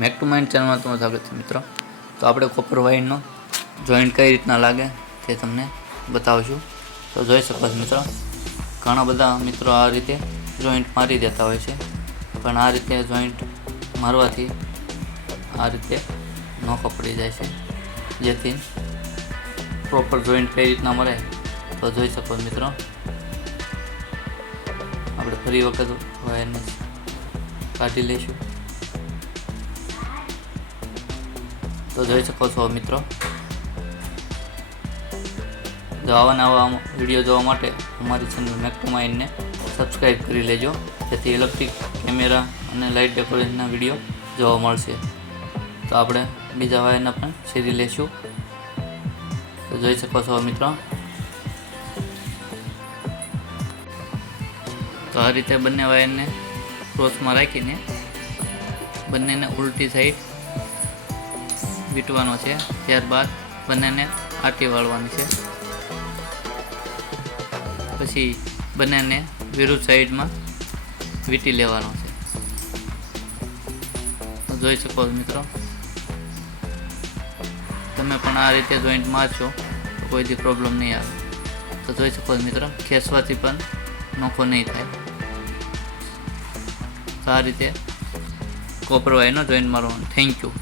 Make to mind ચેનલમાં તમારું સ્વાગત છે મિત્રો. તો આપણે કોપર વાયરનો જોઈન્ટ કઈ રીતના લાગે તે તમને બતાવશું. તો જોઈ શકો છો મિત્રો, ઘણા બધા મિત્રો આ રીતે જોઈન્ટ મારી દેતા હોય છે, પણ આ રીતે જોઈન્ટ મારવાથી આ રીતે નોખો પડી જાય છે, જેથી પ્રોપર જોઈન્ટ કઈ રીતના મળે તો જોઈ શકો મિત્રો. આપણે ફરી વખત વાયરને કાઢી લઈશું. તો જોઈ શકો છો મિત્રો, જો આવા વિડીયો જોવા માટે અમારી ચેનલ મેક ટુ માઇન્ડને સબસ્ક્રાઈબ કરી લેજો, જેથી ઇલેક્ટ્રિક કેમેરા અને લાઇટ ડેકોરેશનના વિડીયો જોવા મળશે. તો આપણે બીજા વાયરના પણ સીરી લઈશું. તો જોઈ શકો છો મિત્રો, તો આ રીતે બંને વાયરને ક્રોસમાં રાખીને બંનેને ઉલટી સાઈડ વીંટવાનો છે, ત્યારબાદ બંનેને આટી વાળવાની છે, પછી બંનેને વિરુદ્ધ સાઈડમાં વીંટી લેવાનો છે. જોઈ શકો મિત્રો, તમે પણ આ રીતે જોઈન્ટ મારશો તો કોઈથી પ્રોબ્લેમ નહીં આવે. તો જોઈ શકો મિત્રો, ખેંચવાથી પણ નોખો નહીં થાય. તો આ રીતે કોપર વાયરનો જોઈન્ટ મારવાનો. Thank you.